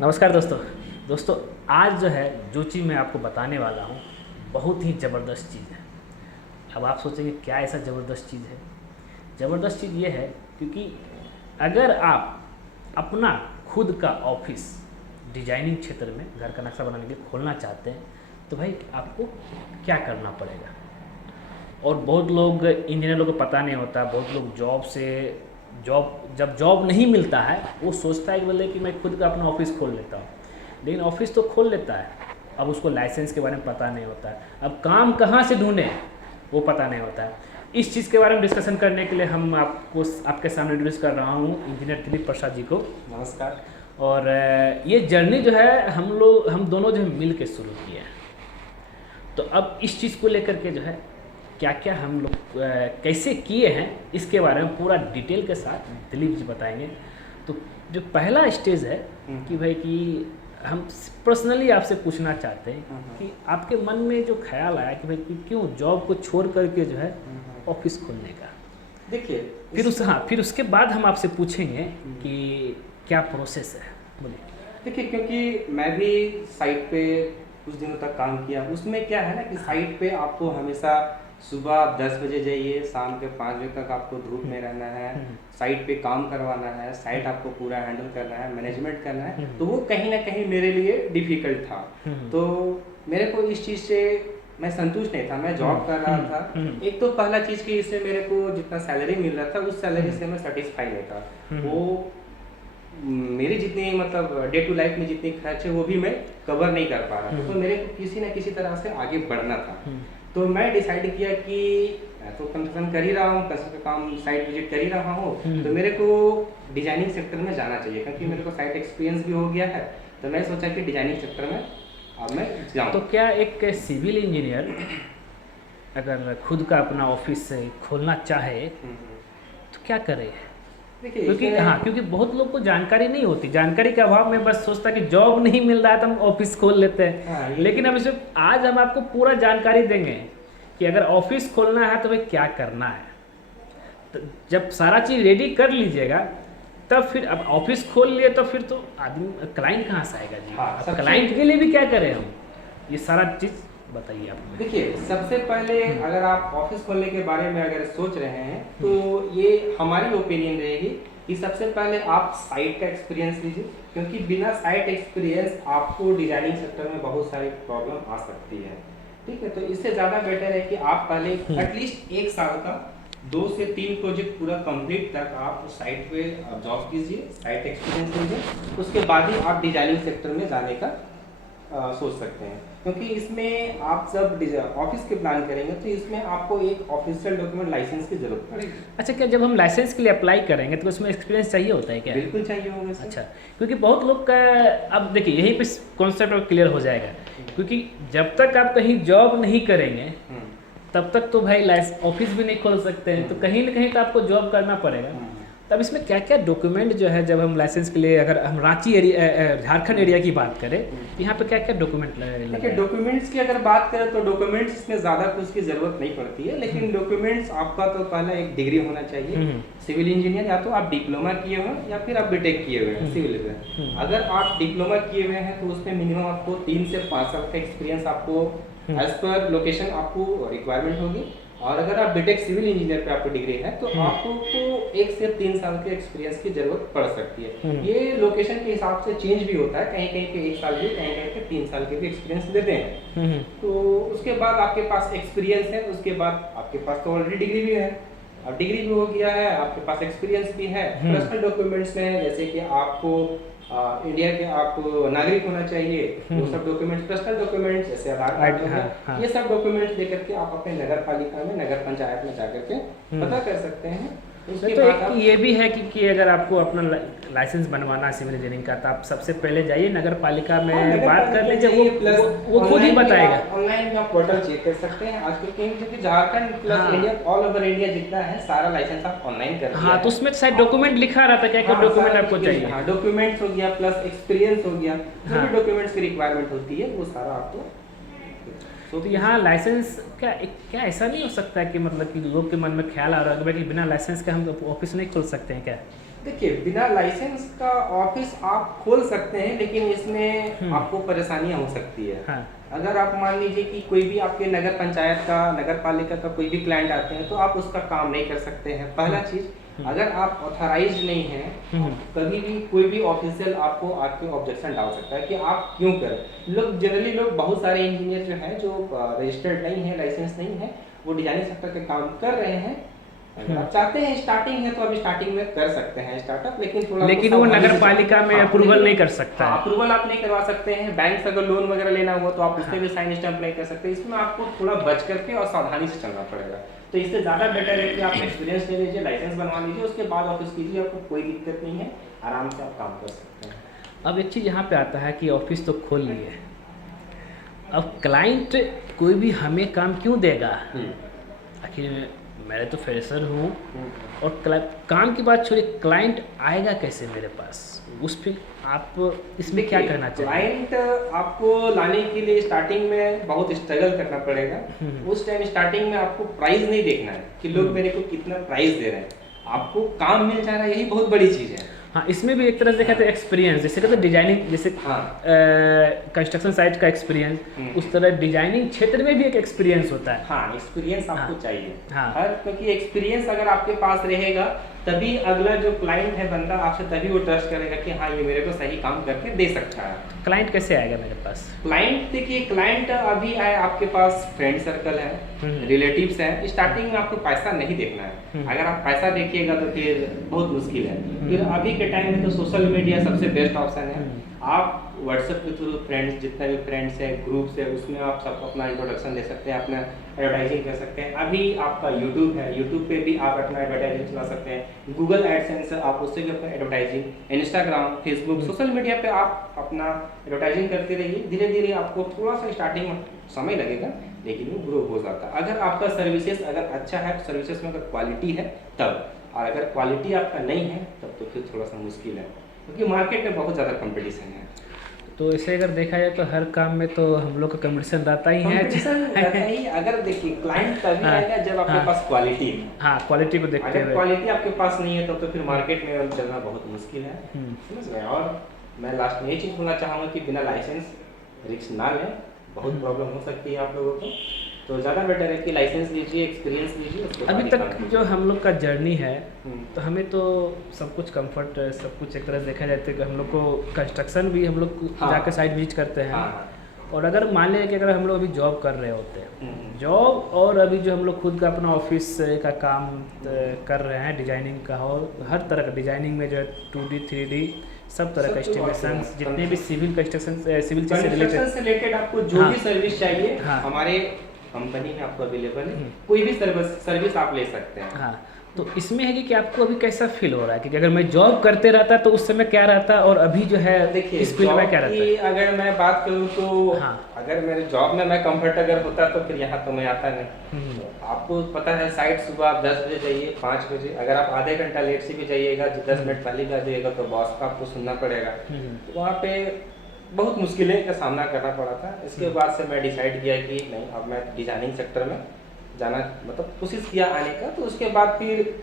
नमस्कार दोस्तों आज जो है जो चीज़ मैं आपको बताने वाला हूँ बहुत ही ज़बरदस्त चीज़ है। अब आप सोचेंगे क्या ऐसा ज़बरदस्त चीज़ है। ज़बरदस्त चीज़ ये है क्योंकि अगर आप अपना खुद का ऑफिस डिजाइनिंग क्षेत्र में घर का नक्शा बनाने के लिए खोलना चाहते हैं तो भाई आपको क्या करना पड़ेगा। और बहुत लोग इंजीनियर लोगों को पता नहीं होता, बहुत लोग जब जॉब नहीं मिलता है वो सोचता है कि बोले कि मैं खुद का अपना ऑफिस खोल लेता हूँ, लेकिन ऑफिस तो खोल लेता है, अब उसको लाइसेंस के बारे में पता नहीं होता है, अब काम कहाँ से ढूंढे वो पता नहीं होता है। इस चीज़ के बारे में डिस्कशन करने के लिए हम आपके सामने इंट्रोड्यूस कर रहा हूँ इंजीनियर दिलीप प्रसाद जी को। नमस्कार। और ये जर्नी जो है हम दोनों जो है मिल के शुरू किए हैं। तो अब इस चीज़ को लेकर के जो है क्या क्या हम लोग कैसे किए हैं इसके बारे में पूरा डिटेल के साथ दिलीप जी बताएंगे। तो जो पहला स्टेज है कि भाई कि हम पर्सनली आपसे पूछना चाहते हैं कि आपके मन में जो ख्याल आया कि भाई कि क्यों जॉब को छोड़ करके जो है ऑफिस खोलने का। देखिए फिर उसके बाद हम आपसे पूछेंगे कि क्या प्रोसेस है। बोलिए। देखिए, क्योंकि मैं भी साइट पे कुछ दिनों तक काम किया, उसमें क्या है ना कि साइट पे आपको हमेशा सुबह आप 10 बजे जाइए, शाम के 5 बजे तक आपको धूप में रहना है, साइट पे काम करवाना है, साइट आपको पूरा हैंडल करना है, मैनेजमेंट करना है, तो वो कहीं ना कहीं मेरे लिए डिफिकल्ट था। तो मेरे को इस चीज़ से मैं संतुष्ट नहीं था, मैं जॉब कर रहा था। एक तो पहला चीज़ कि इससे मेरे को जितना सैलरी मिल रहा था उस सैलरी से मैं सेटिस्फाई नहीं था। वो मेरी जितनी मतलब डे टू लाइफ में जितनी खर्च है वो भी मैं कवर नहीं कर पा रहा था। तो मेरे को किसी ना किसी तरह से आगे बढ़ना था। तो मैं डिसाइड किया कि मैं तो कंस्ट्रक्शन कर ही रहा हूँ, कंस्ट्रक्शन का काम साइट विजिट कर ही रहा हूँ, तो मेरे को डिजाइनिंग सेक्टर में जाना चाहिए क्योंकि मेरे को साइट एक्सपीरियंस भी हो गया है। तो मैं सोचा कि डिजाइनिंग सेक्टर में अब मैं जाऊँ। तो क्या एक सिविल इंजीनियर अगर खुद का अपना ऑफिस खोलना चाहे तो क्या करे। क्योंकि बहुत लोग को जानकारी नहीं होती, जानकारी के अभाव में बस सोचता कि जॉब नहीं मिल रहा है तो हम ऑफिस खोल लेते हैं। लेकिन अब इसे आज हम आपको पूरा जानकारी देंगे कि अगर ऑफिस खोलना है तो भाई क्या करना है। तो जब सारा चीज़ रेडी कर लीजिएगा तब फिर अब ऑफिस खोल लिए तो फिर तो आदमी क्लाइंट कहाँ से आएगा जी। अब क्लाइंट के लिए भी क्या करें हम, ये सारा चीज़ बताइए आप। देखिए, सबसे पहले अगर आप ऑफिस खोलने के बारे में अगर सोच रहे हैं तो ये हमारी ओपिनियन रहेगी कि सबसे पहले आप साइट का एक्सपीरियंस लीजिए, क्योंकि बिना साइट एक्सपीरियंस आपको डिजाइनिंग सेक्टर में बहुत सारी प्रॉब्लम आ सकती है। ठीक है, तो इससे ज़्यादा बेटर है कि आप पहले एटलीस्ट 1 साल का 2 से 3 प्रोजेक्ट पूरा कंप्लीट तक आप साइट पे जॉब कीजिए, साइट एक्सपीरियंस लीजिए, उसके बाद ही आप डिजाइनिंग सेक्टर में जाने का सोच सकते हैं। क्योंकि इसमें आप जब ऑफिस के प्लान करेंगे तो इसमें आपको एक ऑफिशियल डॉक्यूमेंट लाइसेंस की जरूरत पड़ेगी। अच्छा, क्या जब हम लाइसेंस के लिए अप्लाई करेंगे तो उसमें एक्सपीरियंस चाहिए होता है क्या? बिल्कुल चाहिए होगा सर। अच्छा, क्योंकि बहुत लोग का अब देखिए यहीं पे कॉन्सेप्ट क्लियर हो जाएगा, क्योंकि जब तक आप कहीं जॉब नहीं करेंगे तब तक तो भाई ऑफिस भी नहीं खोल सकते हैं, तो कहीं ना कहीं तो आपको जॉब करना पड़ेगा। तब इसमें क्या क्या डॉक्यूमेंट जो है जब हम लाइसेंस के लिए अगर हम रांची एरिया झारखंड एरिया की बात करें तो यहाँ पे क्या क्या डॉक्यूमेंट देखिए, डॉक्यूमेंट्स की अगर बात करें तो डॉक्यूमेंट्स इसमें ज़्यादा कुछ की ज़रूरत नहीं पड़ती है, लेकिन डॉक्यूमेंट्स आपका तो पहला एक डिग्री होना चाहिए सिविल इंजीनियर, या तो आप डिप्लोमा किए हुए हैं या फिर आप बीटेक किए हुए हैं सिविल में। अगर आप डिप्लोमा किए हुए हैं तो उसमें मिनिमम आपको 3 से 5 साल का एक्सपीरियंस आपको एज पर लोकेशन आपको रिक्वायरमेंट होगी। और अगर आप बीटेक सिविल इंजीनियर पे आपको डिग्री है तो आपको 1 से 3 साल के एक्सपीरियंस की जरूरत पड़ सकती है। ये लोकेशन के हिसाब से चेंज भी होता है, कहीं कहीं पे 1 साल भी, कहीं कहीं पे 3 साल के भी एक्सपीरियंस देते हैं। तो उसके बाद आपके पास एक्सपीरियंस है, उसके बाद आपके पास तो ऑलरेडी डिग्री भी है, अब डिग्री भी हो गया है, आपके पास एक्सपीरियंस भी है। पर्सनल डॉक्यूमेंट्स में जैसे कि आपको इंडिया के आपको नागरिक होना चाहिए, वो सब डॉक्यूमेंट्स, पर्सनल डॉक्यूमेंट्स जैसे आधार कार्ड वगैरह, ये सब डॉक्यूमेंट्स लेकर के आप अपने नगर पालिका में, नगर पंचायत में जाकर के पता कर सकते हैं। उसके तो एक ये भी है कि अगर आपको अपना लाइसेंस बनवाना है सिविल इंजीनियरिंग का तो आप सबसे पहले जाइए नगर पालिका में बात कर लीजिए, वो खुद ही बताएगा। ऑनलाइन आप पोर्टल चेक कर सकते हैं आजकल क्योंकि Jharkhand plus India all over India जितना है सारा लाइसेंस आप ऑनलाइन कर। हाँ, तो उसमें शायद डॉक्यूमेंट लिखा रहता है, क्या क्या डॉक्यूमेंट आपको चाहिए। हाँ, डॉक्यूमेंट्स हो गया प्लस एक्सपीरियंस हो गया, जो भी डॉक्यूमेंट्स की रिक्वायरमेंट होती है वो सारा आपको। तो यहाँ लाइसेंस क्या ऐसा नहीं हो सकता है कि मतलब कि लोग के मन में ख्याल आ रहा है कि बिना लाइसेंस के हम ऑफिस नहीं खोल सकते हैं क्या? देखिए, बिना लाइसेंस का ऑफिस आप खोल सकते हैं, लेकिन इसमें आपको परेशानियां हो सकती है। हाँ। अगर आप मान लीजिए कि कोई भी आपके नगर पंचायत का, नगर पालिका का कोई भी क्लाइंट आते हैं, तो आप उसका काम नहीं कर सकते हैं। पहला चीज, अगर आप ऑथराइज नहीं हैं, कभी भी कोई भी ऑफिशियल आपको आके ऑब्जेक्शन डाल सकता है कि आप क्यों करें। लोग जनरली बहुत सारे इंजीनियर जो हैं, जो रजिस्टर्ड नहीं है, लाइसेंस नहीं है, वो डिजाइनिंग सेक्टर के काम कर रहे हैं। अगर आप चाहते हैं स्टार्टिंग है तो आप स्टार्टिंग में कर सकते हैं स्टार्टअप, लेकिन वो नगर पालिका में अप्रूवल नहीं कर सकता है। अप्रूवल आप नहीं करवा सकते हैं। बैंक से अगर लोन वगैरह लेना हुआ तो आप उसमें भी साइन स्टैंप नहीं कर सकते। इसमें आपको थोड़ा बच करके और सावधानी से चलना पड़ेगा। तो इससे ज़्यादा बेटर है कि आप एक्सपीरियंस ले लीजिए, लाइसेंस बनवा लीजिए, उसके बाद ऑफिस कीजिए, आपको कोई दिक्कत नहीं है, आराम से आप काम कर सकते हैं। अब एक चीज़ यहाँ पे आता है कि ऑफिस तो खोल लिए, अब क्लाइंट कोई भी हमें काम क्यों देगा? आखिर मैं तो फ्रेशर हूँ, और काम की बात छोड़िए, क्लाइंट आएगा कैसे मेरे पास? उस पर आप इसमें क्या कहना चाहिए? क्लाइंट आपको लाने के लिए स्टार्टिंग में बहुत स्ट्रगल करना पड़ेगा। उस टाइम स्टार्टिंग में आपको प्राइस नहीं देखना है कि लोग मेरे को कितना प्राइस दे रहे हैं, आपको काम मिल जा रहा है, यही बहुत बड़ी चीज़ है। हाँ, इसमें भी एक तरह से कहते हैं एक्सपीरियंस, जैसे कहते हैं डिजाइनिंग, जैसे कंस्ट्रक्शन साइट का एक्सपीरियंस, उस तरह डिजाइनिंग क्षेत्र में भी एक एक्सपीरियंस होता है। हाँ, एक्सपीरियंस आपको चाहिए। हाँ, क्योंकि एक्सपीरियंस अगर आपके पास रहेगा, तभी अगला जो क्लाइंट है बंदा आपसे तभी वो ट्रस्ट करेगा कि हाँ, ये मेरे को सही काम करके दे सकता है। क्लाइंट कैसे आएगा मेरे पास? क्लाइंट देखिए, क्लाइंट अभी आए आपके पास, फ्रेंड सर्कल है, रिलेटिव्स हैं। स्टार्टिंग में आपको पैसा नहीं देखना है। अगर आप पैसा देखिएगा तो फिर बहुत मुश्किल है। फिर अभी के टाइम में तो सोशल मीडिया सबसे बेस्ट ऑप्शन है। आप व्हाट्सएप के थ्रू फ्रेंड्स, जितने भी फ्रेंड्स हैं, ग्रुप्स है, उसमें आप सब अपना इंट्रोडक्शन दे सकते हैं, अपना एडवर्टाइजिंग कर सकते हैं। अभी आपका यूट्यूब है, यूट्यूब पे भी आप अपना एडवर्टाइजिंग चला सकते हैं। गूगल एडसेंस है, आप उससे भी अपना advertising, Instagram, Facebook, social media पे आप अपना एडवर्टाइजिंग करते रहिए। धीरे धीरे आपको थोड़ा सा स्टार्टिंग में समय लगेगा, लेकिन वो ग्रो हो जाता है। अगर आपका सर्विसेज अगर अच्छा है, सर्विसेज में अगर क्वालिटी है तब, और अगर क्वालिटी आपका नहीं है तब तो फिर थोड़ा सा मुश्किल है, क्योंकि मार्केट में बहुत ज़्यादा कंपटीशन है। तो इसे अगर देखा जाए तो हर काम में तो हम लोग का कंपटीशन रहता ही है। अगर देखिए, क्लाइंट तभी आएगा जब आपके पास क्वालिटी है। हाँ, क्वालिटी को देखते हुए। अगर क्वालिटी आपके पास नहीं है तो फिर मार्केट में चलना बहुत मुश्किल है, समझ गए। और मैं लास्ट में ये चीज़ बोलना चाहूँगा कि बिना लाइसेंस रिस्क ना लें, बहुत प्रॉब्लम हो सकती है आप लोगों को। तो ज़्यादा बेटर है कि लाइसेंस लीजिए, एक्सपीरियंस लीजिए। अभी तक जो हम लोग का जर्नी है, तो हमें तो सब कुछ कंफर्ट, सब कुछ एक तरह से देखा जाए तो हम लोग को कंस्ट्रक्शन भी हम लोग जाकर साइट विजिट करते हैं। और अगर मान लें कि अगर हम लोग अभी जॉब कर रहे होते हैं, जॉब और अभी जो हम लोग खुद का अपना ऑफिस का काम कर रहे हैं, डिजाइनिंग का हो, हर तरह का डिजाइनिंग में जो है 2D 3D सब तरह का एस्टिमेशन, जितने भी सिविल कंस्ट्रक्शन, सिविल से रिलेटेड आपको जो भी सर्विस चाहिए, हमारे कंपनी में आपको अवेलेबल है। कोई भी सर्विस आप ले सकते हैं। हाँ, तो इसमें है कि आपको अभी कैसा फील हो रहा है कि अगर मैं जॉब करते रहता तो उस समय क्या रहता, और अभी जो है देखिए इस फील्ड में क्या रहता है? अगर मैं बात करूँ तो अगर मेरे जॉब में मैं कंफर्ट अगर होता तो फिर यहाँ तो मैं आता नहीं। तो आपको पता है, साइट सुबह आप 10 बजे जाइए, 5 बजे, अगर आप आधे घंटा लेट से भी जाइएगा, 10 मिनट पहले भी आ जाइएगा, तो बॉस का आपको सुनना पड़ेगा। तो वहाँ पे बहुत मुश्किलें का सामना करना पड़ा था। इसके बाद से मैं डिसाइड किया कि नहीं, अब मैं डिजाइनिंग सेक्टर में जाना, मतलब कोशिश किया आने का। तो उसके बाद फिर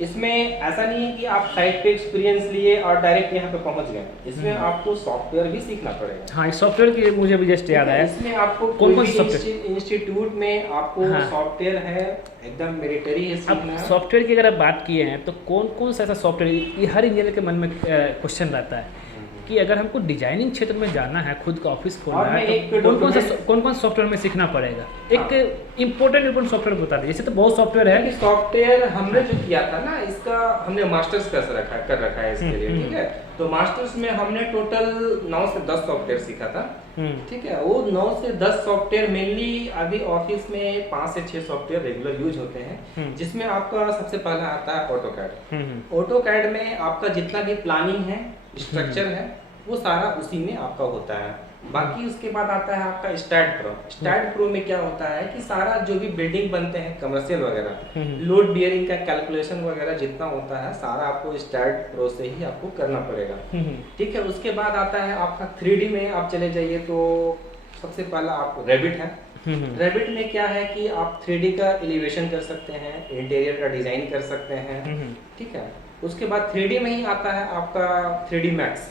इसमें ऐसा नहीं है कि आप साइट पे एक्सपीरियंस लिए और डायरेक्ट यहाँ पे पहुँच गए। इसमें आपको सॉफ्टवेयर भी सीखना पड़ेगा। हाँ, सॉफ्टवेयर की मुझे भी जस्ट याद आया। इसमें आपको कौन इंस्टीट्यूट में आपको सॉफ्टवेयर है, एकदम मैंडेटरी है सीखना। सॉफ्टवेयर की अगर आप बात किए हैं तो कौन सा ऐसा सॉफ्टवेयर, ये हर इंजीनियर के मन में क्वेश्चन रहता है कि अगर हमको डिजाइनिंग क्षेत्र में जाना है, खुद का ऑफिस खोलना है, तो कौन कौन सॉफ्टवेयर में सीखना पड़ेगा? एक इम्पोर्टेंट सॉफ्टवेयर बता दीजिए। जैसे तो बहुत सॉफ्टवेयर है। सॉफ्टवेयर हमने जो किया था ना, इसका हमने मास्टर्स कर रखा है इसके लिए, ठीक है। तो मास्टर्स में हमने टोटल 9 से 10 सॉफ्टवेयर सीखा था, ठीक है। वो 9 से 10 सॉफ्टवेयर मेनली अभी ऑफिस में 5 से 6 सॉफ्टवेयर रेगुलर यूज होते हैं, जिसमें आपका सबसे पहला आता है ऑटोकैड। ऑटोकैड में आपका जितना भी प्लानिंग है, स्ट्रक्चर है, वो सारा उसी में आपका होता है। बाकी उसके बाद आता है आपका स्टैड प्रो। स्टैड प्रो में क्या होता है कि सारा जो भी बिल्डिंग बनते हैं कमर्शियल वगैरह, लोड बियरिंग का कैलकुलेशन वगैरह जितना होता है, सारा आपको स्टैड प्रो से ही आपको करना पड़ेगा, ठीक है। उसके बाद आता है आपका 3D में आप चले जाइए तो सबसे पहला आप रेविट है। रेविट में क्या है कि आप 3D का एलिवेशन कर सकते हैं, इंटीरियर का डिजाइन कर सकते हैं, ठीक है। उसके बाद 3D में ही आता है आपका 3D मैक्स।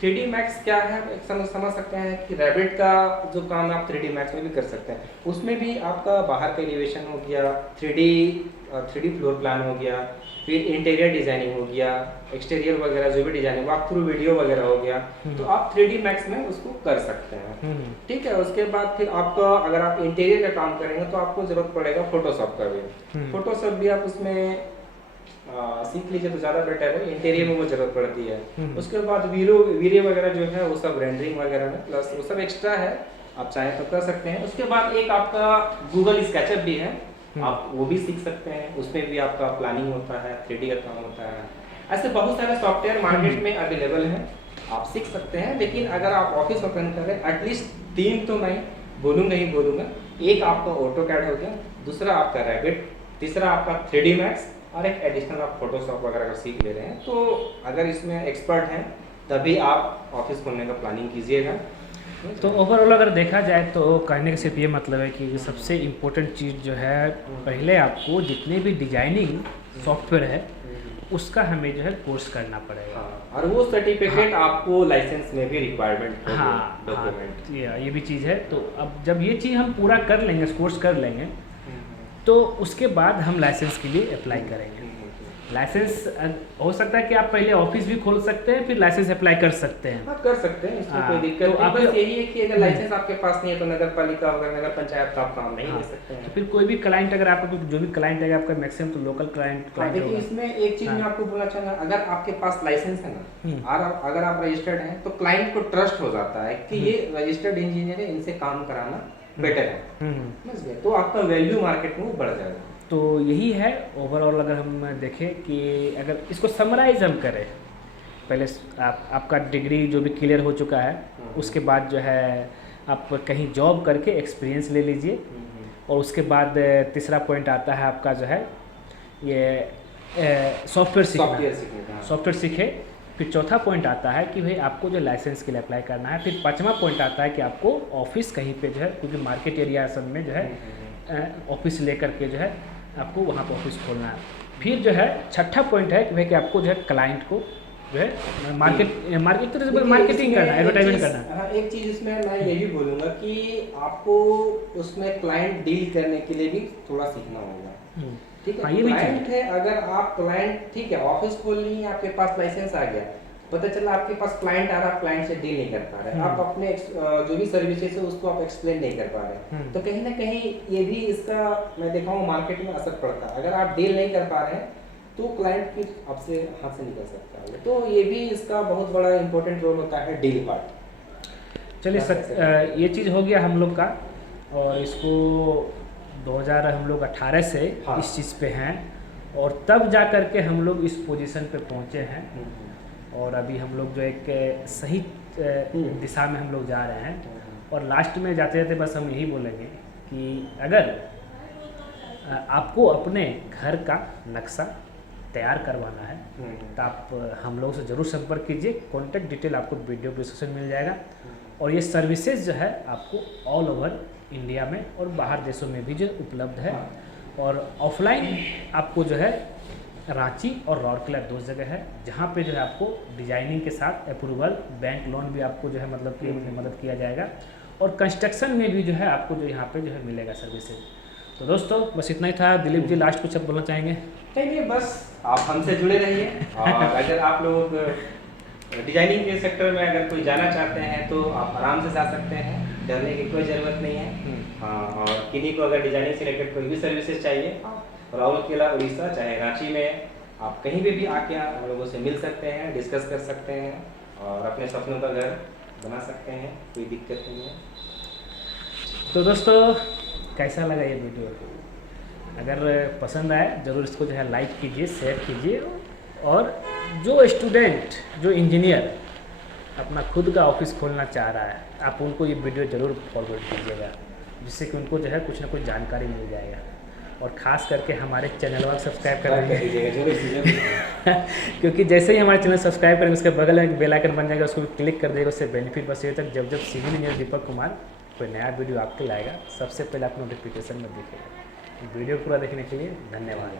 3D मैक्स क्या है, एक समझ सकते हैं कि रैबिट का जो काम आप 3D मैक्स में भी कर सकते हैं। उसमें भी आपका बाहर का एलिवेशन हो गया, 3D फ्लोर प्लान हो गया, फिर इंटीरियर डिजाइनिंग हो गया, एक्सटीरियर वगैरह जो भी डिजाइनिंग, वॉक थ्रू वीडियो वगैरह हो गया, तो आप 3D मैक्स में उसको कर सकते हैं। ठीक है, उसके बाद फिर आपका अगर आप इंटीरियर का काम करेंगे तो आपको जरूरत पड़ेगा फोटोशॉप का भी। फोटोशॉप भी आप उसमें सीख लीजिए तो ज़्यादा बेटर है, इंटीरियर में वो जरूरत पड़ती है। उसके बाद वीडियो वगैरह जो है वो सब रेंडरिंग वगैरह में प्लस वो सब एक्स्ट्रा है, आप चाहें तो कर सकते हैं। उसके बाद एक आपका गूगल स्केचअप भी है, आप वो भी सीख सकते हैं, उसमें भी आपका प्लानिंग होता है, 3D का काम होता है। ऐसे बहुत सारे सॉफ्टवेयर मार्केट में अवेलेबल हैं, आप सीख सकते हैं। लेकिन अगर आप ऑफिस ओपन करें, एटलीस्ट 3 तो मैं बोलूँगा ही बोलूँगा। एक आपका ऑटोकैड हो गया, दूसरा आपका रैबिट, तीसरा आपका 3D मैक्स, और एक एडिशनल आप फोटोशॉप वगैरह अगर सीख ले रहे हैं तो अगर इसमें एक्सपर्ट हैं तभी आप ऑफिस खोलने का प्लानिंग कीजिएगा। तो ओवरऑल अगर देखा जाए तो कहने का सिर्फ ये मतलब है कि सबसे इम्पोर्टेंट चीज़ जो है, पहले आपको जितने भी डिजाइनिंग सॉफ्टवेयर है उसका हमें जो है कोर्स करना पड़ेगा। और वो सर्टिफिकेट आपको लाइसेंस में भी रिक्वायरमेंट है, डॉक्यूमेंट। ये भी चीज़ है। तो अब जब ये चीज़ हम पूरा कर लेंगे, कोर्स कर लेंगे, तो उसके बाद हम लाइसेंस के लिए अप्लाई करेंगे। लाइसेंस हो सकता है कि आप पहले ऑफिस भी खोल सकते हैं, फिर लाइसेंस अप्लाई कर सकते हैं। आप कर सकते हैं, इसमें कोई दिक्कत नहीं। आप बस यही है कि अगर लाइसेंस आपके पास नहीं है तो नगर पालिका वगैरह नगर पंचायत का आप काम नहीं ले सकते हैं। तो फिर कोई भी क्लाइंट, अगर आपका जो भी क्लाइंट है आपका मैक्सिमम तो लोकल क्लाइंट देखिए इसमें एक चीज मैं आपको बोलना चाहूँगा, अगर आपके पास लाइसेंस है ना और अगर आप रजिस्टर्ड हैं तो क्लाइंट को ट्रस्ट हो जाता है कि ये रजिस्टर्ड इंजीनियर है, इनसे काम कराना बेटर है, समझ गए, तो आपका वैल्यू मार्केट में बढ़ जाएगा। तो यही है ओवरऑल। अगर हम देखें कि अगर इसको समराइज हम करें, पहले आपका डिग्री जो भी क्लियर हो चुका है, उसके बाद जो है आप कहीं जॉब करके एक्सपीरियंस ले लीजिए, और उसके बाद तीसरा पॉइंट आता है आपका जो है ये सॉफ्टवेयर सीखना, सॉफ्टवेयर सीखे। फिर चौथा पॉइंट आता है कि भाई आपको जो लाइसेंस के लिए अप्लाई करना है। फिर पांचवा पॉइंट आता है कि आपको ऑफिस कहीं पे जो है, क्योंकि मार्केट एरिया सब में जो है ऑफिस लेकर के जो है आपको वहाँ पर ऑफिस खोलना है। फिर जो है छठा पॉइंट है कि भाई कि आपको जो है क्लाइंट को जो है मार्केटिंग करना, एडवर्टाइजमेंट करना। हाँ, एक चीज़ इसमें मैं यही बोलूँगा कि आपको उसमें क्लाइंट डील करने के लिए भी थोड़ा सीखना होगा। ठीक है, ये क्लाइंट है, अगर आप क्लाइंट, ठीक है, ऑफिस खोल ली, आपके पास लाइसेंस आ गया, पता चला आपके पास क्लाइंट आ रहा, आप क्लाइंट से डील नहीं कर पा रहे, आप अपने जो भी सर्विसेज है उसको आप एक्सप्लेन नहीं कर पा रहे, तो कहीं ना कहीं ये भी इसका मैं देखा हूँ मार्केट में असर पड़ता है। अगर आप डील नहीं कर पा रहे हैं तो क्लाइंट फिर आपसे हाथ से निकल सकता है, तो ये भी इसका बहुत बड़ा इंपॉर्टेंट रोल होता है, डील पार्ट। चलिए ये चीज़ हो गया हम लोग का, और इसको 2018 से इस चीज़ पे हैं, और तब जा कर के हम लोग इस पोजीशन पे पहुँचे हैं, और अभी हम लोग जो एक सही दिशा में हम लोग जा रहे हैं। और लास्ट में जाते जाते बस हम यही बोलेंगे कि अगर आपको अपने घर का नक्शा तैयार करवाना है तो आप हम लोग से ज़रूर संपर्क कीजिए। कॉन्टैक्ट डिटेल आपको वीडियो डिस्क्रिप्शन मिल जाएगा, और ये सर्विसेज जो है आपको ऑल ओवर इंडिया में और बाहर देशों में भी जो उपलब्ध है। और ऑफलाइन आपको जो है रांची और राउरकेला 2 जगह है, जहाँ पे जो है आपको डिजाइनिंग के साथ अप्रूवल, बैंक लोन भी आपको जो है मतलब कि मदद किया जाएगा, और कंस्ट्रक्शन में भी जो है आपको जो यहाँ पे जो है मिलेगा सर्विसेज। तो दोस्तों बस इतना ही था। दिलीप जी लास्ट कुछ अब बोलना चाहेंगे? नहीं, बस आप हमसे जुड़े रहिए, और अगर आप लोग डिजाइनिंग के सेक्टर में अगर कोई जाना चाहते हैं तो आप आराम से जा सकते हैं, डरने की कोई ज़रूरत नहीं है। हाँ, और किन्हीं को अगर डिजाइनिंग से रिलेटेड कोई भी सर्विसेज चाहिए, राउरकेला उड़ीसा चाहे रांची में, आप कहीं भी आके हम लोगों से मिल सकते हैं, डिस्कस कर सकते हैं, और अपने सपनों का घर बना सकते हैं, कोई दिक्कत नहीं है। तो दोस्तों कैसा लगा ये वीडियो? अगर पसंद आए ज़रूर इसको जो है लाइक कीजिए, शेयर कीजिए, और जो स्टूडेंट, जो इंजीनियर अपना खुद का ऑफिस खोलना चाह रहा है, आप उनको ये वीडियो ज़रूर फॉरवर्ड कीजिएगा, जिससे कि उनको जो है कुछ ना कुछ जानकारी मिल जाएगा। और ख़ास करके हमारे चैनल को सब्सक्राइब कर दीजिएगा क्योंकि जैसे ही हमारे चैनल सब्सक्राइब करेंगे उसके बगल में एक बेल आइकन बन जाएगा, उसको भी क्लिक कर देगा। उससे बेनिफिट बस ये तक जब सिविल इंजीनियर दीपक कुमार कोई नया वीडियो आपके लाएगा, सबसे पहले आपको नोटिफिकेशन में दिखेगा। वीडियो पूरा देखने के लिए धन्यवाद।